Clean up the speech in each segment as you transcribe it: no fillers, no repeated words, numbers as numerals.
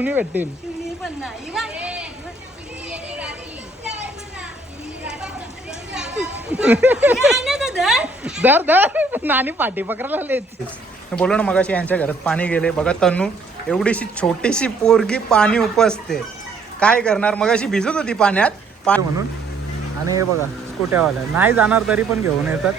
चिवणी भेटतील. धर धर नानी पाठी पकडायला लेच. बोलो ना मगाशी यांच्या घरात पाणी गेले बघा. तन्नू एवढीशी छोटीशी पोरगी पाणी उपसते. काय करणार. मगाशी भिजत होती पाण्यात पाणी म्हणून. आणि हे बघा स्कूट्यावाला नाही जाणार तरी पण घेऊन येतात.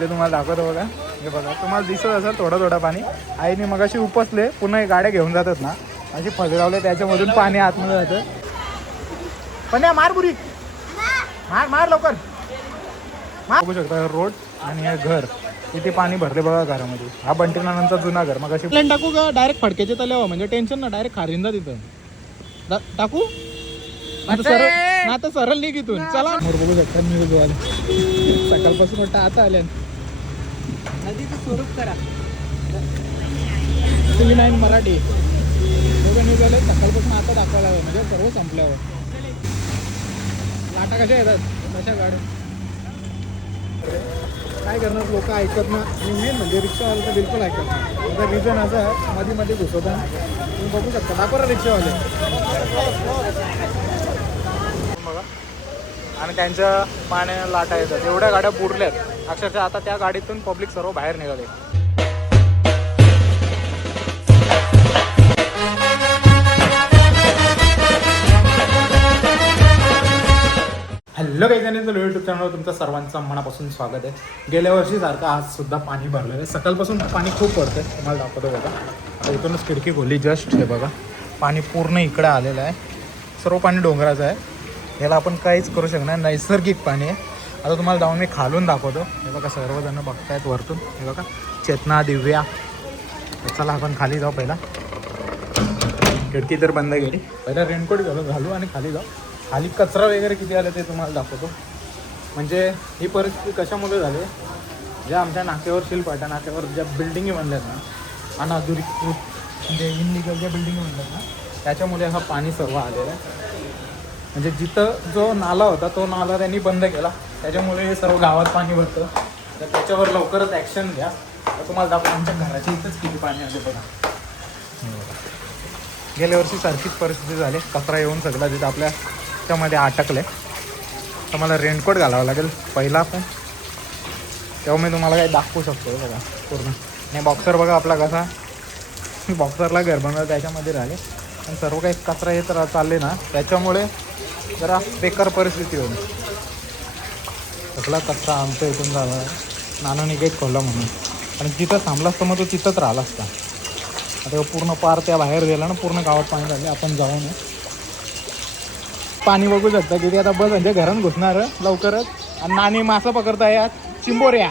तुम्हाला दाखवतो बघा. हे बघा तुम्हाला दिसत असेल थोडं थोडं पाणी. आईने मगाशी उपसले पुन्हा गाड्या घेऊन जातात ना अशी फजगावले त्याच्यामधून पाणी आतमध्ये जातं. पण या मार बुरी मार मार लवकर मार. बघू शकता रोड आणि हे घर किती पाणी भरले बघा घरामध्ये. हा बंटीना नंतर जुना घर. मग अशी प्लेन टाकू का डायरेक्ट फडक्याचे तल्यावर म्हणजे टेन्शन ना. डायरेक्ट खारिंदा तिथं टाकू आता सरळ निघ इथून. चला बघू शकता न्यूज वाले सकाळपासून वाटतं आता आल्या. नदीचं स्वरूप करा TV9 मराठी दोघं न्यूज आले सकाळपासून आता दाखवायला हवं म्हणजे सर्व संपल्यावर. लाटा कशा येतात कशा गाड्या. काय करणार लोक ऐकत ना. आणि मेन म्हणजे रिक्षावाले तर बिलकुल ऐकत नाही. त्याचा रिझन असं आहे मध्ये मध्ये घुसवतात. तुम्ही बघू शकता दाखवा रिक्षावाले बघा. आणि त्यांच्या पाण्या लाटा येतात. एवढ्या गाड्या बुडल्यात अक्षरशः. आता त्या गाडीतून पब्लिक सर्व बाहेर निघाले. हॅलो काही जणांचं यूट्यूब चॅनलवर तुमचं सर्वांचं मनापासून स्वागत आहे. गेल्या वर्षीसारखं आज सुद्धा पाणी भरलेलं आहे. सकाळपासून पाणी खूप पडतं आहे. तुम्हाला दाखवतो बघा. आता इथूनच खिडकी खोली जस्ट हे बघा. पाणी पूर्ण इकडं आलेलं आहे. सर्व पाणी डोंगराचं आहे. याला आपण काहीच करू शकणार. नैसर्गिक पाणी आहे. आता तुम्हाला जाऊन मी खालून दाखवतो. हे बघा सर्वजण बघतायत वरतून. हे बघा चेतना दिव्या. चला आपण खाली जाऊ. पहिला खिडकी तर बंद केली. पहिला रेनकोट घालू आणि खाली जाऊ. खाली कचरा वगैरे किती आले ते तुम्हाला दाखवतो. म्हणजे ही परिस्थिती कशामुळे झाली. ज्या आमच्या नाक्यावर शिलपाटा नाक्यावर ज्या बिल्डिंगी बनल्यात ना अनाधुनिकृत म्हणजे इनलिगल ज्या बिल्डिंगी बनल्यात ना त्याच्यामुळे हा पाणी सर्व आलेलं आहे. म्हणजे जिथं जो नाला होता तो नाला त्यांनी बंद केला. त्याच्यामुळे हे सर्व गावात पाणी भरतं. तर त्याच्यावर लवकरच ॲक्शन घ्या. तर तुम्हाला दाखवतो आमच्या घराच्या इथंच किती पाणी आले बघा. गेल्या वर्षी सारखीच परिस्थिती झाली. कचरा येऊन सगळा तिथं आपल्या त्यामध्ये अटकले. तर मला रेनकोट घालावं लागेल पहिला पण. तेव्हा मी तुम्हाला काही दाखवू शकतो बघा पूर्ण. आणि बॉक्सर बघा आपला कसा. बॉक्सरला घर बनवलं त्याच्यामध्ये राहिले. पण सर्व काही कचरा येत चालले ना त्याच्यामुळे जरा बेकार परिस्थिती होईल. सगळा कचरा आमच्या इथून झाला. नानाने गेट खोलला म्हणून. आणि जिथं थांबला असतं मग तो तिथंच राहिला असता. आता पूर्ण पार त्या बाहेर गेला ना. पूर्ण गावात पाणी झाले. आपण जाऊ नये. पाणी बघू शकता किती. आता बस म्हणजे घरात घुसणार लवकरच. आणि नानी मासा पकडता या चिंबोऱ्या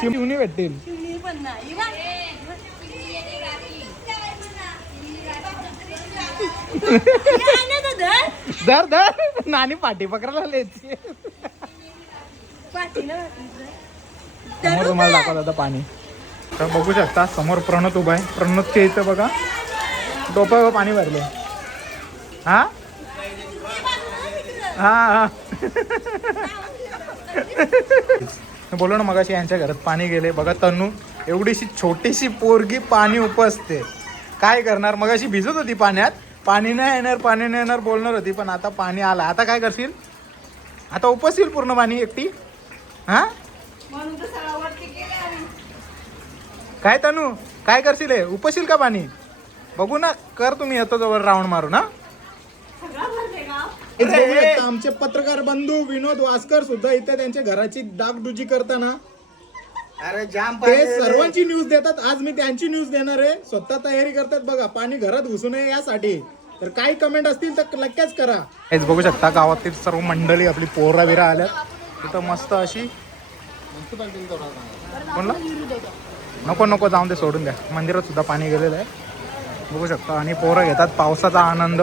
चिवणी भेटतील. धर धर नानी पाठी पकडायला लेची. समोर तुम्हाला दाखवत आता पाणी. तर बघू शकता समोर प्रणत उभा आहे. प्रणतच्या इथं बघा डोक्यावर पाणी भरले. हा हा बोलो ना मगाशी यांच्या घरात पाणी गेले बघा. तन्नू एवढीशी छोटीशी पोरगी पाणी उपसते. काय करणार. मगाशी भिजत होती पाण्यात. पाणी नाही येणार बोलणार होती. पण आता पाणी आला. आता काय करशील. आता उपसशील पूर्ण पाणी एकटी. हा काय तन्नू काय करशील. उपसशील का पाणी. बघू ना कर तुम्ही येतो जवळ राऊंड मारून. हा आमचे पत्रकार बंधू विनोद वासकर सुद्धा इथे त्यांच्या घराची डागडुजी करताना. अरे जाम ते सर्वांची न्यूज देतात. आज मी त्यांची न्यूज देणार आहे. स्वतः तयारी करतात बघा पाणी घरात घुसू नये यासाठी. तर काही कमेंट असतील तर लगेच करा. हेच बघू शकता गावातील सर्व मंडळी आपली पोरा बिरा आल्यात. तिथं मस्त अशी म्हणलं नको जाऊन ते सोडून द्या. मंदिरात सुद्धा पाणी गेलेलं आहे बघू शकता. आणि पोरं घेतात पावसाचा आनंद.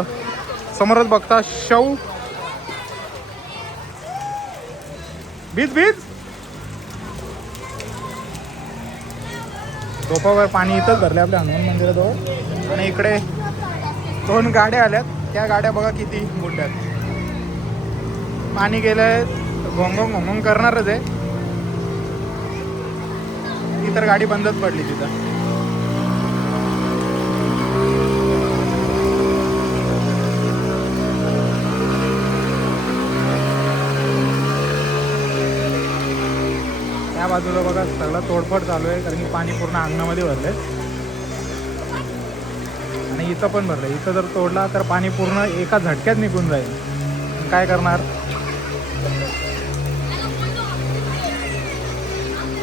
समोरच बघता शव बीज डोपावर पाणी इथंच भरले आपल्या हनुमान मंदिराजवळ. आणि इकडे 2 गाड्या आल्यात. त्या गाड्या बघा किती बुडल्यात. पाणी गेलंय घोंगोंग करणारच आहे. ती तर गाडी बंदच पडली तिथं. त्या बाजूला बघा सगळं तोडफोड चालू आहे, कारण की पाणी पूर्ण अंगणामध्ये भरलंय. आणि इथं पण भरलंय. इथं जर तोडला तर पाणी पूर्ण एका झटक्यात निघून जाईल. काय करणार?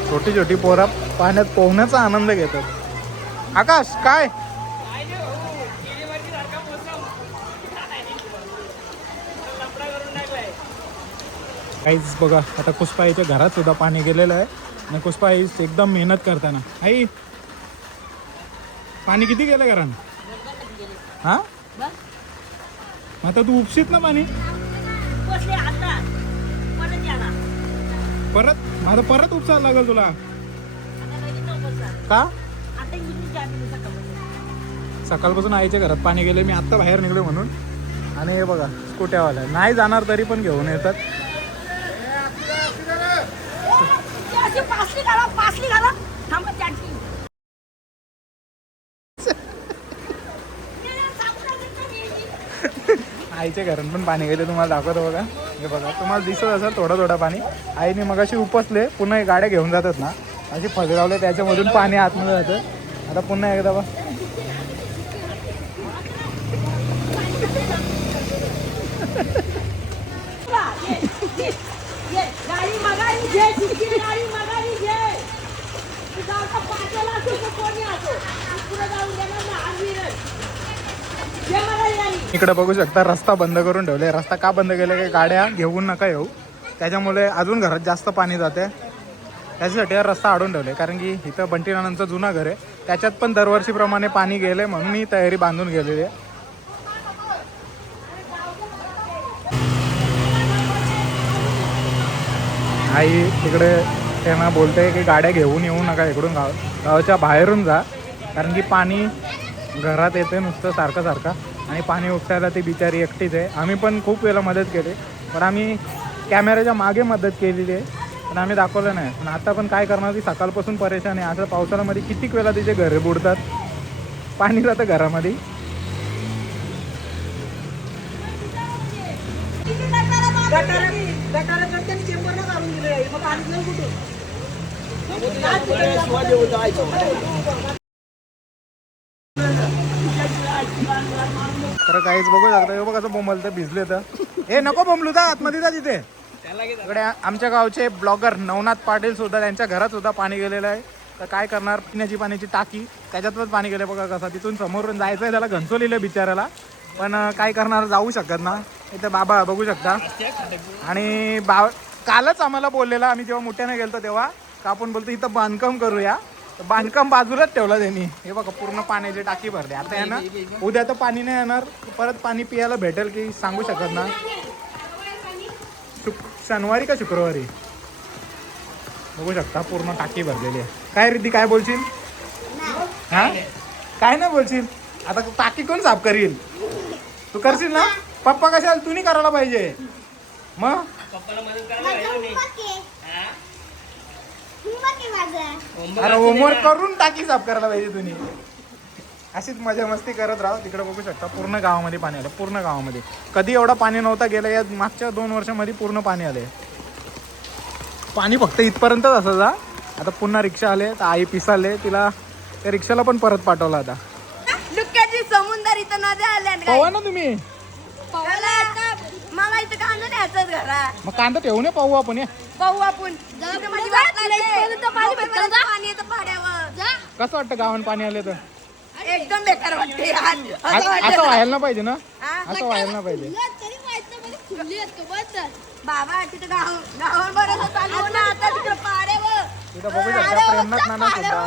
छोटी छोटी पोरं पाण्यात पोहण्याचा आनंद घेतात. आकाश काय काहीच बघा. आता पुष्पाईच्या घरात सुद्धा पाणी गेलेलं आहे. आणि पुष्पाई एकदम मेहनत करताना. आई पाणी किती गेलं घरात? हा आता तू उपशीत ना पाणी परत? माझं परत उपसायला लागेल तुला का? सकाळपासून आईच्या घरात पाणी गेले. मी आत्ता बाहेर निघलो म्हणून. आणि हे बघा स्कूट्यावाल्या नाही जाणार तरी पण घेऊन येतात. आईच्या घरात पण पाणी गेले. तुम्हाला दाखवतो बघा. हे बघा तुम्हाला दिसत असेल थोडं थोडं पाणी. आईने मगाशी उपसले, पुन्हा गाड्या घेऊन जातात ना अशी फजरावले, त्याच्यामधून पाणी आतमध्ये जातं. आता पुन्हा एकदा बघ. इकडे बघू शकता रस्ता बंद करून ठेवले. रस्ता का बंद केले? की गाड्या घेऊन नका येऊ, त्याच्यामुळे अजून घरात जास्त पाणी जाते. त्याच्यासाठी हा रस्ता अडून ठेवले. कारण की इथं बंटीनानांचं जुना घर आहे, त्याच्यात पण दरवर्षीप्रमाणे पाणी गेले म्हणून ही तयारी बांधून गेलेली आहे. आई तिकडे त्यांना बोलते की गाड्या घेऊन येऊ नका इकडून, गावाच्या बाहेरून जा. कारण की पाणी घरात येते नुसतं सारखं सारखं. आणि पाणी उपसायला ती बिचारी एकटीच आहे. आम्ही पण खूप वेळा मदत केली, पण आम्ही कॅमेऱ्याच्या मागे मदत केलेली आहे, पण आम्ही दाखवलं नाही. पण आता पण काय करणार? ती सकाळपासून परेशान आहे. असं पावसाळ्यामध्ये कितीक वेळा तिचे घरे बुडतात, पाणी जातं घरामध्ये. तर काहीच बघू शकता. बघ कसं बोंबलतं, भिजले तर. हे नको बोंबलू दा, आतमध्ये जा तिथे. इकडे आमच्या गावचे ब्लॉगर नवनाथ पाटील सुद्धा, त्यांच्या घरात सुद्धा पाणी गेलेलं आहे. तर काय करणार? पिण्याची पाण्याची टाकी त्याच्यातच पाणी गेले बघा कसं. तिथून समोरून जायचं आहे त्याला, घनसोलीला बिचारायला, पण काय करणार? जाऊ शकत ना. इथं बाबा बघू शकता. आणि कालच आम्हाला बोललेला, आम्ही जेव्हा मोठ्याने गेलतो तेव्हा, का आपण बोलतो इथं बांधकाम करूया. तर बांधकाम बाजूलाच ठेवलं त्यांनी. हे बघा पूर्ण पाण्याची टाकी भरली. आता आहे ना, उद्या तर पाणी नाही येणार, परत पाणी पियाला भेटेल की सांगू शकत ना. शनिवारी का शुक्रवारी बघू शकता पूर्ण टाकी भरलेली आहे. काय रिद्धी काय बोलशील? हा काय नाही बोलशील? आता टाकी कोण साफ करील? तू करशील ना? पप्पा कशाला? तू नाही करायला पाहिजे मग. अरे होमवर्क करून टाकी साफ करायला पाहिजे तुम्ही. अशीच मजा मस्ती करत राहा. तिकडे बघू शकता पूर्ण गावामध्ये पाणी आलं. पूर्ण गावामध्ये कधी एवढं पाणी नव्हतं गेलं. या मागच्या 2 वर्षामध्ये पूर्ण पाणी आले. पाणी फक्त इथपर्यंतच असं जा. आता पुन्हा रिक्षा आले, तर आई पिसाले, तिला त्या रिक्षाला पण परत पाठवला. आता समुद्र इथं नद्या आल्या पाहू ना तुम्ही. मला इथं कांदा न्यायचं घरा. मग कांदा ठेवू नये, पाहू आपण. या पाहू आपण. पाणी येतं पाड्यावर. कसं वाटतं गावात पाणी आले तर? एकदम बेकार वाटते. असं व्हायला ना पाहिजे ना, असं व्हायला ना पाहिजे. बाबा तिथं गावावर बरं चालू ना, आता तिकडं पाड्यावर. तिथं बघू शकता प्रेमनाथ नाना सुद्धा,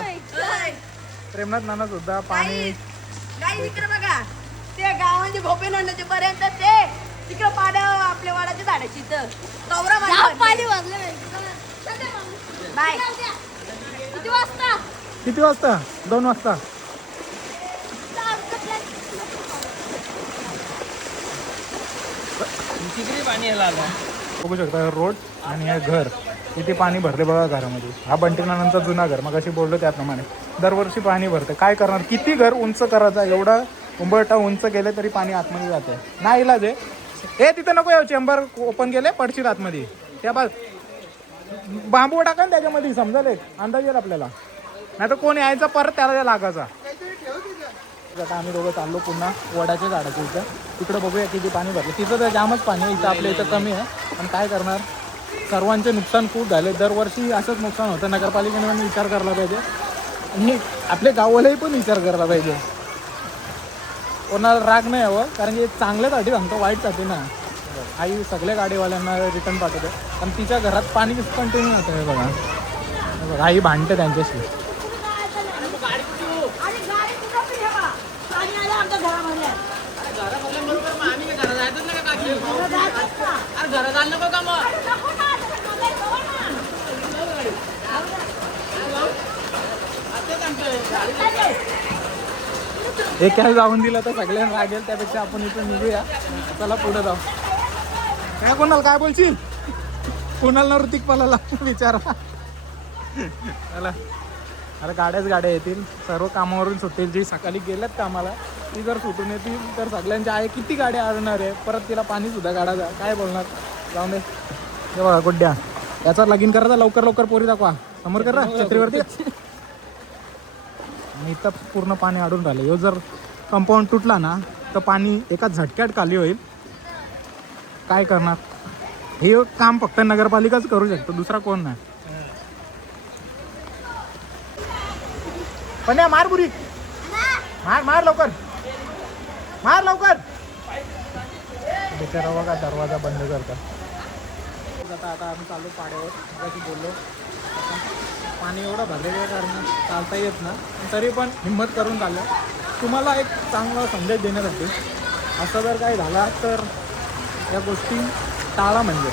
प्रेमनाथ नाना सुद्धा पाणी. काही तिकडे बघा, ते गावांचे भोपे नंदाचे पर्यंत ते तिकडं पाड्यावर आपल्या वाडाच्या झाडाची कवरा पाणी वाजलं. बाय. किती वाजता? किती वाजता? 2 वाजता. किती पाणी आलं? बघू शकता रोड आणि हे घर किती पाणी भरले बघा घरामध्ये. हा बंटीनानंतर जुना घर, मग अशी बोललो त्याप्रमाणे दरवर्षी पाणी भरते. काय करणार, किती घर उंच करायचं, एवढा उंबरठा उंच केले तरी पाणी आतमध्ये जाते. नाही इलाज आहे. हे तिथं नको येऊ, चेंबर ओपन केले पडशील आतमध्ये. त्या बांबू टाका ना त्याच्यामध्ये, समजाल एक अंदाज येईल आपल्याला. नाही तर कोण यायचा परत त्याला लागायचा. आता आम्ही दोघं चाललो पुन्हा वडाच्या झाडाच्या इथं. तिकडं बघूया किती पाणी भरलं. तिथं तर जामच पाणी आहे, इथं आपल्या इथं कमी आहे. पण काय करणार, सर्वांचे नुकसान खूप झाले. दरवर्षी असंच नुकसान होतं. नगरपालिकेने पण विचार करायला पाहिजे आणि आपल्या गावालाही पण विचार करायला पाहिजे. कोणाला राग नाही हवं, कारण की चांगल्यासाठी सांगतो, वाईटसाठी ना. आई सगळ्या गाडीवाल्यांना रिटर्न पाठवते, पण तिच्या घरात पाणी कंटिन्यू होतं. हे बघा, आई भांडते त्यांच्याशी. एकाला जाऊन दिलं तर सगळ्यांना रागेल, त्यापेक्षा आपण इथं निघूया. चला पुढे जाऊ. काय कोणाला काय बोलशील, कोणाला ऋतिक पालाला विचारा. चला, अरे गाड्या येतील, सर्व कामावरून सुटेल. जी सकाळी गेल्यात कामाला ती जर सुटून येतील तर सगळ्यांच्या आहे किती गाड्या आणणार आहे. परत तिला पाणी सुद्धा काढायचं, काय बोलणार. जाऊन दे. हे बघा गुड्ड्या, याचा लगीन करायचा, लवकर पोरी दाखवा. समोर कर छत्रीवरती. आणि इथं पूर्ण पाणी अडून राहिलं. ह्यो जर कंपाऊंड तुटला ना तर पाणी एका झटक्यात खाली होईल. काय करणार, हे काम फक्त नगरपालिकाच करू शकतो, दुसरा कोण नाही. पण या मार बुरी, मार लवकर, मार लवकर. बिचारा बघा दरवाजा बंद करतात. आता आम्ही चालू पाड्यावर, मगाशी बोललो पाणी एवढं भरलेलं आहे कारण चालता येत ना, तरी पण हिंमत करून चाललं. तुम्हाला एक चांगला संदेश देण्यासाठी, असं जर काही झाला तर या गोष्टी टाळा. म्हणजे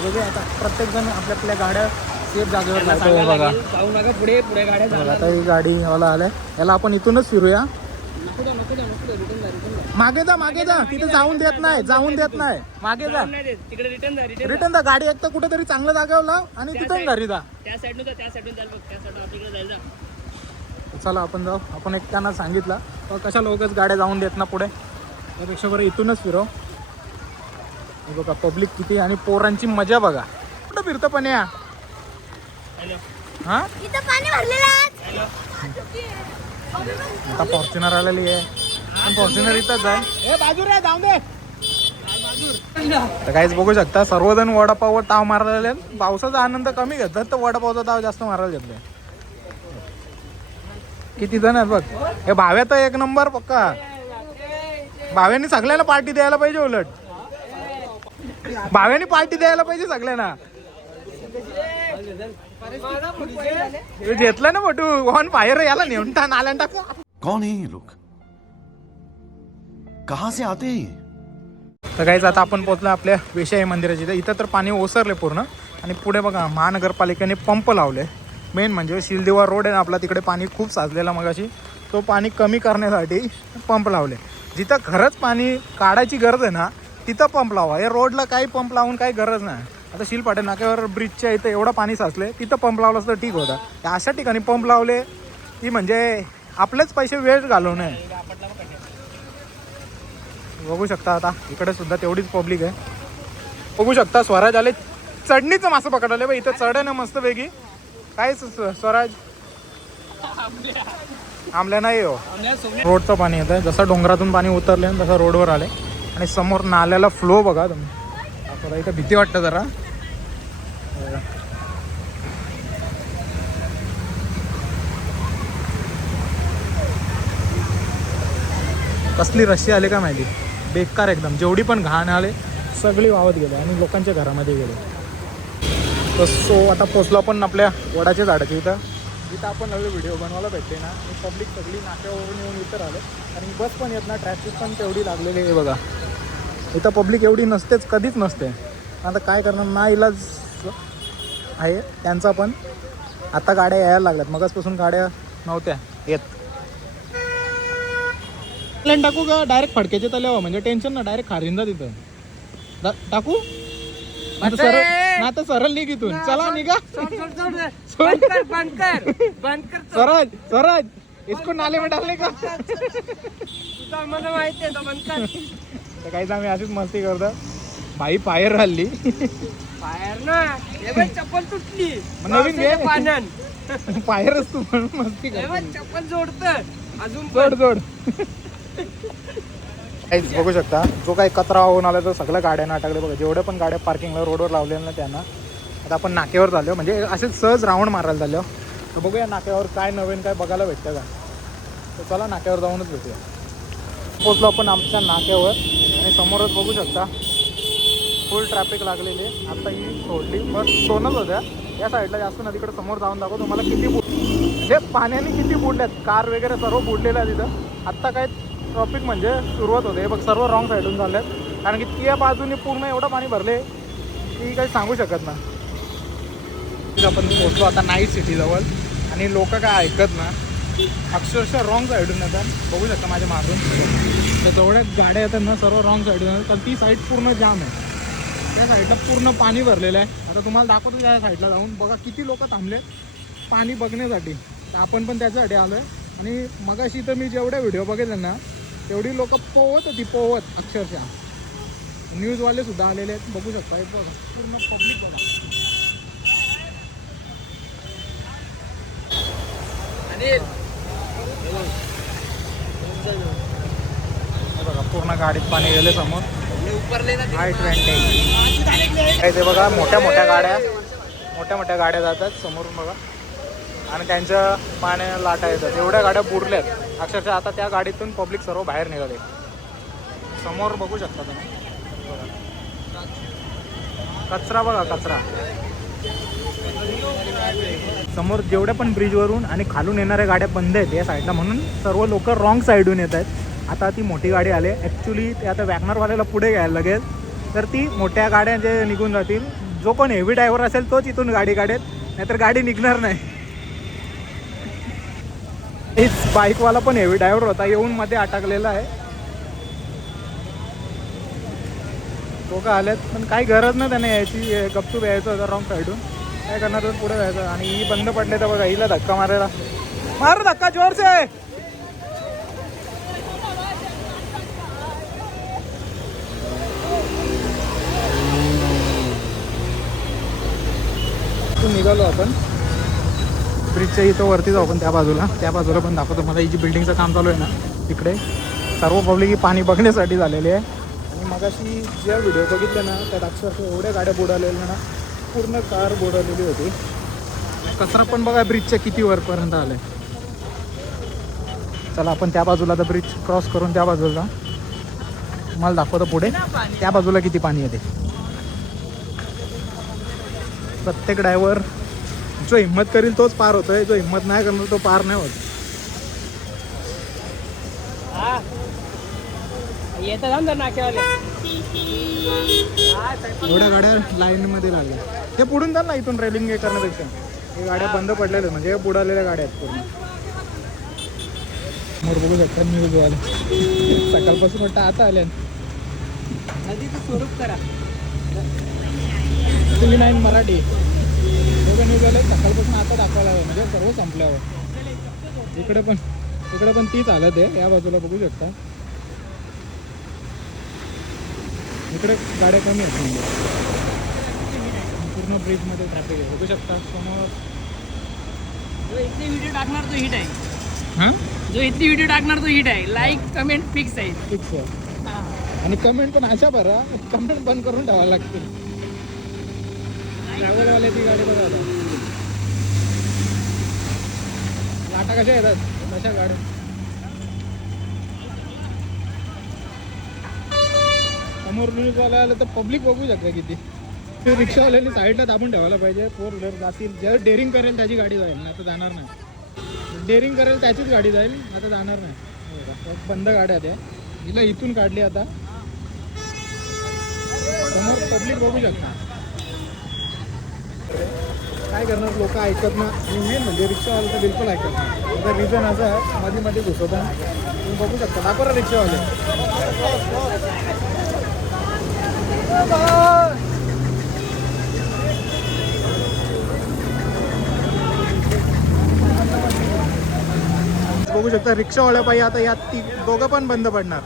बघा आता प्रत्येकजण आपल्या गाड्या सेफ जागेवर लावतो. बघा जाऊ नका पुढे गाड्या बघा, आता ही गाडीवाला आलाय, याला आपण इथूनच फिरूया. मागे जा, तिथे जाऊन देत नाही, मागे जा, तिकडे रिटर्न जा. गाडी एक तर कुठेतरी चांगल्या जागेवर लाव आणि तिथून घरी जा. त्या साईडनं आपल्याकडे जायचं. चला आपण जाऊ. आपण एक त्यांना सांगितलं, कशा लोकच गाड्या जाऊन देत ना पुढे, त्यापेक्षा बरं इथूनच फिरव. बघा पब्लिक किती आणि पोरांची मजा बघा. कुठं फिरतं पण या हा. आता फॉर्च्युनर आलेली आहे, पण फॉर्च्युनर इथंच आहे. बाजू रे, जाऊ दे. तर काहीच बघू शकता, सर्वजण वडापाववर ताव मारायला. पावसाचा आनंद कमी घेतात तर वडापावचा ताव जास्त मारायला घेतलाय. किती जण आहेत बघ. हे भाव्या तर एक नंबर पक्का. भाव्यानी सगळ्यांना पार्टी द्यायला पाहिजे. उलट भाव्यानी पार्टी द्यायला पाहिजे सगळ्यांना. घेतलं ना मोठू ऑन फायर, याला नेऊन नाल्यान टाका. कौन है ये लोग, कहां से आते हैं? तर काहीच आता आपण पोहोचलो आपल्या वेशाई मंदिराच्या इथं. इथं तर पाणी ओसरले पूर्ण. आणि पुढे बघा महानगरपालिकेने पंप लावले. मेन म्हणजे शिलदेवा रोड आहे ना आपला, तिकडे पाणी खूप साचलेला मगाशी. तो पाणी कमी करण्यासाठी पंप लावले. जिथं खरंच पाणी काढायची गरज आहे ना तिथं पंप लावा. या रोडला काही पंप लावून काही गरज नाही. आता शिलपाटे नाक्यावर ब्रिजच्या इथं एवढं पाणी साचले, तिथं पंप लावलं असतं ठीक होतं. अशा ठिकाणी पंप लावले की म्हणजे आपलेच पैसे वेळ घालवणे. बघू शकता आता इकडे सुद्धा तेवढीच पब्लिक आहे. बघू शकता स्वराज आले, चढणीचं मासं पकडले बा. इथं चढ आहे ना मस्त वेगळी. काय स्वराज आमल्या नाही हो. रोडचं पाणी येत आहे, जसं डोंगरातून पाणी उतरले तसं रोडवर आले. आणि समोर नाल्याला फ्लो बघा तुम्ही. आपल्याला इथं भीती वाटतं जरा. कसली रशी आले का माहिती, बेकार एकदम. जेवढी पण घाण आले सगळी वाहत गेले आणि लोकांच्या घरामध्ये गेले. तर सो आता पोचलो आपण आपल्या वडाच्या झाडाच्या इथं, जिथं आपण नवीन व्हिडिओ बनवायला भेटते ना. आणि पब्लिक सगळी नाक्यावरून येऊन इतर आले आणि बस पण येत ना, ट्रॅफिक पण तेवढी लागलेली आहे बघा. इथं पब्लिक एवढी नसतेच, कधीच नसते. आता काय करणार, ना इलाज आहे त्यांचा. पण आता गाड्या यायला लागल्यात, मगाचपासून गाड्या नव्हत्या येत. टाकू का डायरेक्ट फडक्याचे तल्यावर, म्हणजे टेन्शन ना. डायरेक्ट खारींदा तिथं टाकू. आता सरळ निघ इथून. चला निघा. सरळ सरळ इसको नाले में डालने का. मला माहिती आहे तर काहीच आम्ही अशीच मस्ती करतो. बाई पायर हल्ली बाहेर ना हे बघ, चप्पल तुटली मग नवीन घे. पाण्यात पायरच तू म्हणून मस्ती हे कर. बघ, चप्पल जोडत अजून जोड जोड. काहीच बघू शकता जो काही कचरा होऊन आला तो सगळ्या गाड्यांना अटकले बघा. जेवढे पण गाड्या पार्किंगला रोडवर लावलेल्या ना त्यांना. आता आपण नाक्यावर झालो म्हणजे असेच सहज राऊंड मारायला झालो. तर बघूया नाक्यावर काय नवीन काय बघायला भेटतं का. तर चला नाक्यावर जाऊनच भेटूया. पोचलो आपण आमच्या नाक्यावर आणि समोरच बघू शकता फुल ट्रॅफिक लागलेली आहे. आता ही सोडली फर्स्ट दोनच होत्या या साईडला जास्त ना. तिकडे समोर जाऊन दाखव तुम्हाला किती म्हणजे पाण्याने किती बुडल्यात. कार वगैरे सर्व बुडलेलं आहे तिथं. आत्ता काय ट्रॉफिक म्हणजे सुरुवात होते बघ. सर्व रॉंग साईडून झाल्यात कारण की त्या बाजूने पूर्ण एवढं पाणी भरले की काही सांगू शकत ना. आपण पोचलो आता नाईट सिटीजवळ आणि लोक काय ऐकत ना अक्षरशः रॉंग साईडून येतात. बघू शकता माझ्या मागून तर जेवढ्या गाड्या येतात ना सर्व रॉंग साईडून येतात. तर ती साईड पूर्ण जाम आहे. त्या साईडला पूर्ण पाणी भरलेलं आहे. आता तुम्हाला दाखवतो त्या साईडला जाऊन बघा किती लोक थांबले पाणी बघण्यासाठी. तर आपण पण त्याच्यासाठी आलो आहे. आणि मगाशी तर मी जेवढे व्हिडिओ बघितले ना तेवढी लोक पोहत होती पोहत अक्षरशः. न्यूजवाले सुद्धा आलेले आहेत बघू शकता. हे बघा पूर्ण पब्लिक बघा. हे बघा पूर्ण गाडीत पाणी गेले समोर. I-20 ते बघा मोठ्या मोठ्या गाड्या जातात समोरून बघा आणि त्यांच्या पाण्या लाटा येतात. एवढ्या गाड्या बुडल्यात अक्षरशः. आता त्या गाडीतून पब्लिक सर्व बाहेर निघाले. समोर बघू शकता तुम्ही कचरा बघा कचरा. समोर जेवढ्या पण ब्रिजवरून आणि खालून येणाऱ्या गाड्या बंद आहेत या साईडला म्हणून सर्व लोक रॉंग साईडून येत आहेत. आता ती मोठी गाडी आली ॲक्च्युली ते आता वॅगनरवाल्याला पुढे घ्यायला लागेल. तर ती मोठ्या गाड्या जे निघून जातील जो कोण हेवी ड्रायव्हर असेल तोच इथून गाडी काढेल नाहीतर गाडी निघणार नाही. हेच बाईकवाला पण हेवी ड्रायव्हर होता येऊन मध्ये अटकलेला आहे. तो का आल्यात पण काही गरज नाही त्याने यायची. गपचूप यायचं होतं रॉंग साईडून. काय करणार तर पुढे जायचं. आणि ही बंद पडले तर बघा हिला धक्का मारायला मार धक्का जोर से. निघालो आपण ब्रिजच्या इथं वरती जाऊ आपण त्या बाजूला पण दाखवतो मला. ही जी बिल्डिंगचं काम चालू आहे ना तिकडे सर्व पब्लिक ही पाणी बघण्यासाठी झालेली आहे. आणि मगाशी ज्या व्हिडिओ बघितले ना त्यात अक्षरशः एवढ्या गाड्या बुडालेल्या ना पूर्ण कार बुडालेली होती. कचरा पण बघा ब्रिजच्या किती वरपर्यंत आलं आहे. चला आपण त्या बाजूला आता ब्रिज क्रॉस करून त्या बाजूला मला दाखवतो पुढे त्या बाजूला किती पाणी येते. प्रत्येक ड्रायव्हर जो हिंमत करील तोच पार होतोय. जो हिंमत नाही करणार तो पार नाही होत. येतात ना नाक्यावाले. एवढ्या गाड्या लाईनमध्ये लागल्या. हे पुढून जाल ना इथून रेलिंग हे करण्यापेक्षा. हे गाड्या बंद पडलेल्या म्हणजे बुडालेल्या गाड्या आहेत पूर्ण. समोर बघू शकता न्यूज वाले सकाळपासून वाटतं आता आल्या. नदीचं स्वरूप करा. TV9 मराठी दोघं न्यूज आले सकाळपासून आता दाखवायला हवं म्हणजे सर्व संपल्यावर. इकडे पण तीच हालत आहे. या बाजूला बघू शकता इकडे गाड्या कमी आहेत म्हणजे पूर्ण ब्रिजमध्ये ट्रॅफिक आहे बघू शकता समोर. जो इथली व्हिडिओ टाकणार तो हिट आहे. हां जो इथली व्हिडिओ टाकणार तो हिट आहे. लाईक कमेंट फिक्स आहे. फिक्स आहे. आणि कमेंट पण अशा भरा कमेंट बंद करून ठेवावं लागतील. ट्रॅव्हलवाल्याची गाडी बघा आता लाटा कशा येतात तशा गाड्या. समोर न्यूजवाला आलं तर पब्लिक बघू शकता किती. ते रिक्षावाल्याने साईडला दाबून ठेवायला पाहिजे. फोर व्हीलर जातील ज्या डेअरिंग करेल त्याची गाडी जाईल ना आता जाणार नाही. डेअरिंग करेल त्याचीच गाडी जाईल आता जाणार नाही. बंद गाड्या त्या हिला इथून काढली आता. समोर पब्लिक बघू शकता. काय करणार लोक ऐकत ना. आणि मेन म्हणजे रिक्षावाले तर बिलकुल ऐकत नाही. आता रिझन असं आहे मध्ये घुसवता तुम्ही बघू शकता दाखवा रिक्षावाले. बघू शकता रिक्षावाल्या पायी आता या दोघं पण बंद पडणार.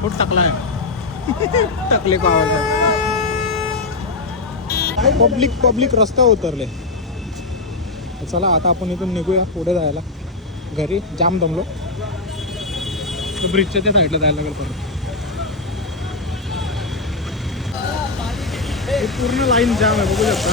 खूप टाकला आहे टाकले का आवाज. पब्लिक रस्त्यावर उतरले. चला आता आपण इथून निघूया पुढे जायला घरी. जाम दमलो. ब्रिजच्या त्या साईडला जायला लागेल परत. पूर्ण लाईन जाम आहे बघू शकता.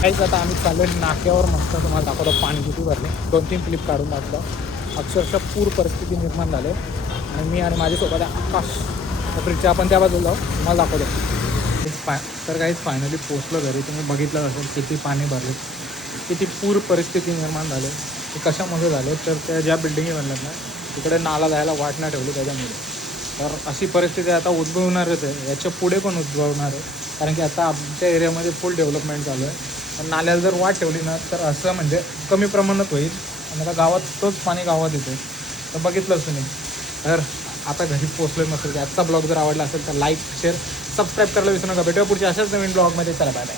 काहीच आता आम्ही चाललो नाक्यावर. मस्त तुम्हाला दाखवतो पाणी किती भरले. 2-3 क्लिप काढून दाखवतो. अक्षरशः पूर परिस्थिती निर्माण झाली आणि मी आणि माझ्यासोबत आकाश ब्रिजच्या आपण त्या बाजूला जाऊ तुम्हाला दाखवतो. तर काहीच फायनली पोचलो घरी. तुम्ही बघितलं असेल किती पाणी भरले, किती पूर परिस्थिती निर्माण झाले. ते कशामध्ये झाले तर त्या ज्या बिल्डिंगी बनल्यात ना तिकडे नाला जायला वाट नाही ठेवली त्याच्यामुळे. तर अशी परिस्थिती आता उद्भवणारच आहे. याच्या पुढे पण उद्भवणार आहे कारण की आता आमच्या एरियामध्ये फुल डेव्हलपमेंट चालू आहे. पण नाल्याला जर वाट ठेवली ना तर असं म्हणजे कमी प्रमाणात होईल आणि आता गावात तोच पाणी गावात येतो. तर बघितलंच तुम्ही. तर आता घरी पोचलो नसेल. आजचा ब्लॉग जर आवडला असेल तर लाईक शेअर सबस्क्राईब करायला विसरू नका. भेटूया पुढच्या अशाच नवीन ब्लॉगमध्ये. चला बाय बाय.